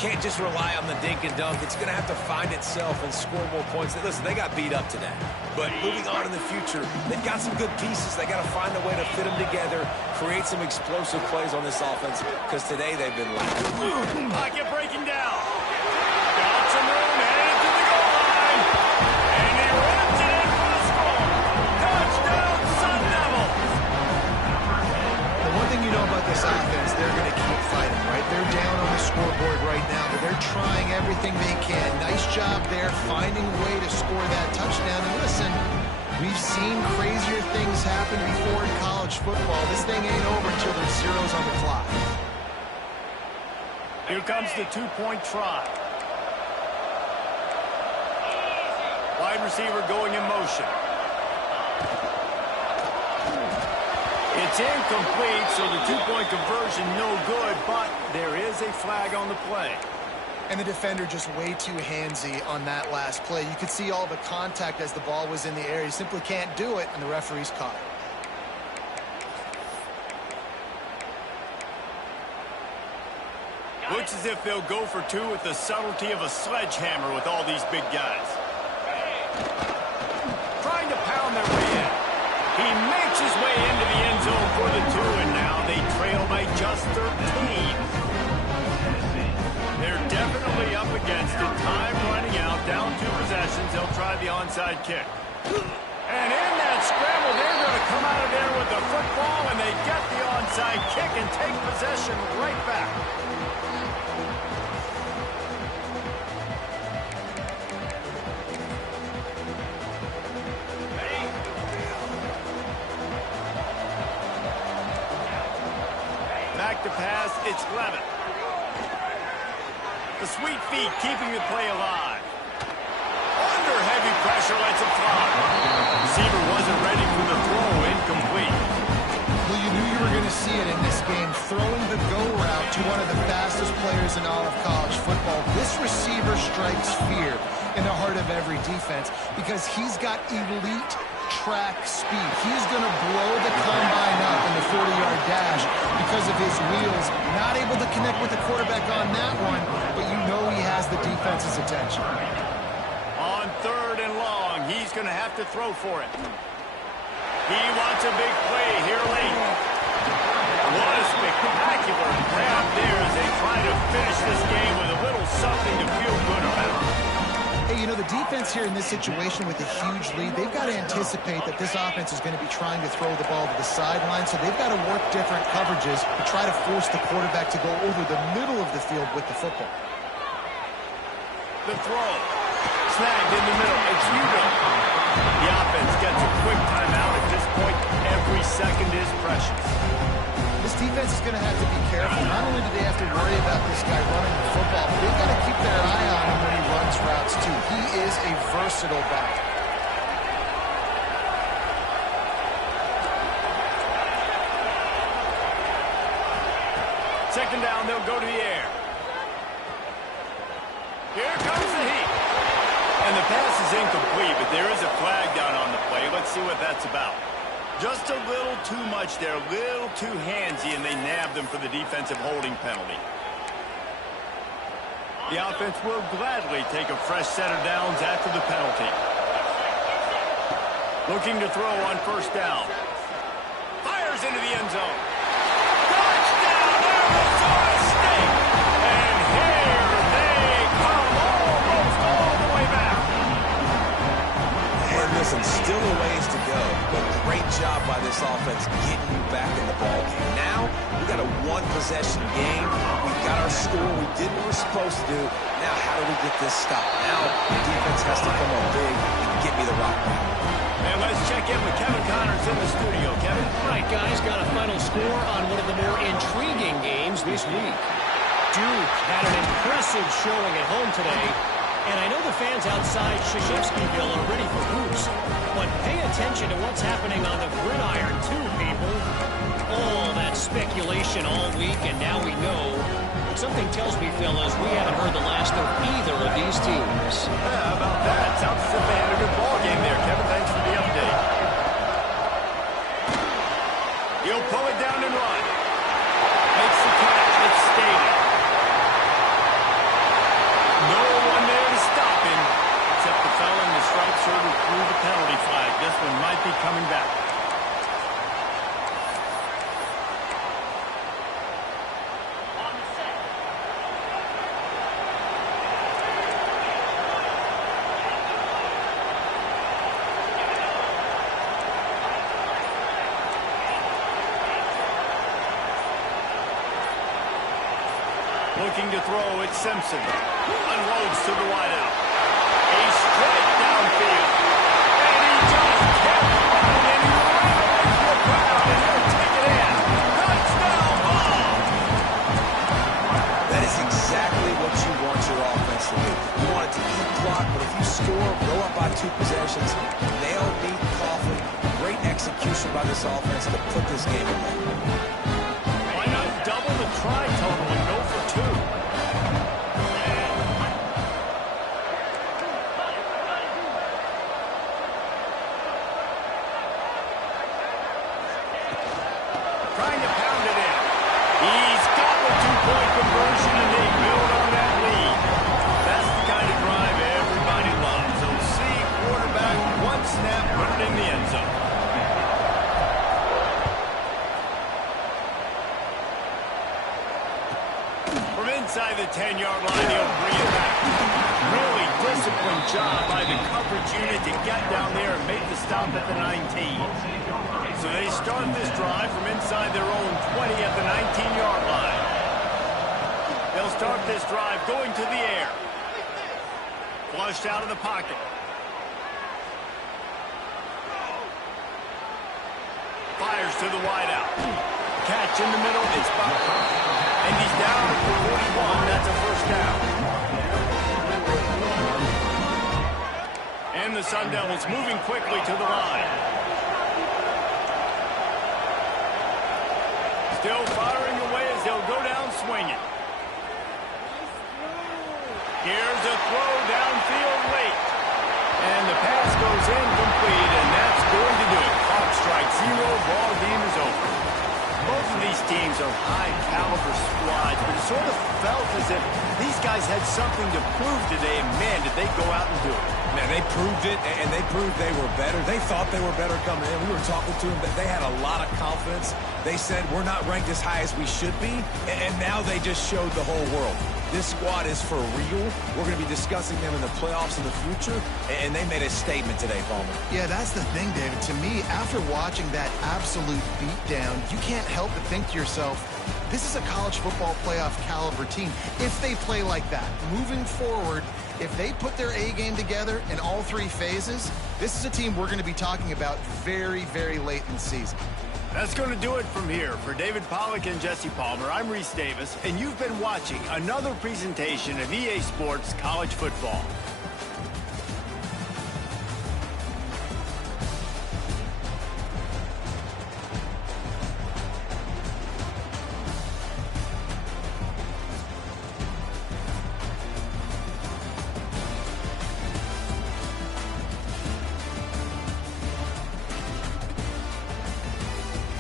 can't just rely on the dink and dunk. It's going to have to find itself and score more points. Listen, they got beat up today. But moving on in the future, they've got some good pieces. They got to find a way to fit them together, create some explosive plays on this offense, because today they've been lacking. Pocket breaking down. Got some room, headed to the goal line. And he runs it in for the score. Touchdown, Sun Devils. The one thing you know about this offense, they're going to keep fighting, right? They're down on the scoreboard right now, but they're trying everything they can. Nice job there, finding a way to score that touchdown. And listen, we've seen crazier things happen before in college football. This thing ain't over until there's zeros on the clock. Here comes the two-point try. Wide receiver going in motion. It's incomplete, so the two-point conversion no good, but there is a flag on the play. And the defender just way too handsy on that last play. You could see all the contact as the ball was in the air. He simply can't do it, and the referee's caught it. Looks as if they'll go for two with the subtlety of a sledgehammer with all these big guys. Trying to pound their way in. He makes his way into the end zone for the two, and now they trail by just 13. They're definitely up against it. Time running out, down 2 possessions. They'll try the onside kick. And in that scramble, they're going to come out of there with the football, and they get the onside kick and take possession right back. Back to pass, it's Levin. The sweet feet keeping the play alive. Under heavy pressure, lets it fly. Receiver wasn't ready for the throw, incomplete. Well, you knew you were going to see it in this game, throwing the go route to one of the fastest players in all of college football. This receiver strikes fear in the heart of every defense because he's got elite track speed. He's going to blow the combine up in the his wheels. Not able to connect with the quarterback on that one, but you know he has the defense's attention. On 3rd and long, he's going to have to throw for it. He wants a big play here late. What a spectacular grab there as they try to finish this game with a little something to feel good about. Hey, you know, the defense here in this situation with a huge lead, they've got to anticipate that this offense is going to be trying to throw the ball to the sideline, so they've got to work different coverages to try to force the quarterback to go over the middle of the field with the football. The throw. Snagged in the middle. It's Hugo. The offense gets a quick timeout at this point. Every second is precious. This defense is going to have to be careful. Not only do they have to worry about this guy running the football, but they've got to keep their eye on him when he runs routes, too. He is a versatile back. Second down, they'll go to the air. Here comes the heat. And the pass is incomplete, but there is a flag down on the play. Let's see what that's about. Just a little too much there, a little too handsy, and they nabbed them for the defensive holding penalty. The offense will gladly take a fresh set of downs after the penalty. Looking to throw on 1st down. Fires into the end zone. Touchdown, Arizona State! And here they come, almost all the way back. And listen, still a ways to go, but great job by this offense getting you back in the ballgame. Now, we got a one-possession game. We've got our score. We did what we're supposed to do. Now, how do we get this stopped? Now, the defense has to come up big and get me the rock back. And let's check in with Kevin Connors in the studio. Kevin? All right, guys, got a final score on one of the more intriguing games this week. Duke had an impressive showing at home today. And I know the fans outside Krzyzewskiville are ready for hoops, but pay attention to what's happening on the gridiron too, people. All that speculation all week, and now we know. But something tells me, fellas, we haven't heard the last of either of these teams. Yeah, how about that? Sounds as if they had a good ball game there, Kevin. Thanks for the update. He'll pull it down and run. Makes the catch. It's Staten. No one there to stop him, except the fellow in the striped shirt who threw the penalty flag. This one might be coming back. Looking to throw, it's Simpson. Unloads to the wideout. A straight downfield. And he just kept running, and he ran away from the crowd, and he'll take it in. Touchdown ball! That is exactly what you want your offense to do. You want it to eat clock, but if you score, go up by 2 possessions, nail, meet, coffin. Great execution by this offense to put this game away. Why not double the try total and go for 2? Trying to pound it in. He's got the 2-point conversion, and they build on that lead. That's the kind of drive everybody loves. So see quarterback, one snap, put it in the end zone. From inside the 10-yard line, he'll bring it back. Really disciplined job by the coverage unit to get down there and make the stop at the 19. So they start this drive from inside their own 20 at the 19-yard line. They'll start this drive going to the air. Flushed out of the pocket. Fires to the wideout. Catch in the middle, it's Buck. And he's down at the 41. That's a first down. And the Sun Devils moving quickly to the line. Still firing away as they'll go down swinging. Here's a throw downfield late. And the pass goes incomplete, and that's going to do it. Clock strike 0, ball game is over. Both of these teams are high-caliber squads, but it sort of felt as if these guys had something to prove today, and man, did they go out and do it. Man, they proved it, and they proved they were better. They thought they were better coming in. We were talking to them, that they had a lot of confidence. They said, we're not ranked as high as we should be, and now they just showed the whole world. This squad is for real. We're going to be discussing them in the playoffs in the future, and they made a statement today, Palmer. Yeah, that's the thing, David. To me, after watching that absolute beatdown, you can't help but think to yourself, this is a college football playoff caliber team. If they play like that, moving forward, if they put their A game together in all three phases, this is a team we're going to be talking about very, very late in the season. That's going to do it from here. For David Pollack and Jesse Palmer, I'm Reese Davis, and you've been watching another presentation of EA Sports College Football.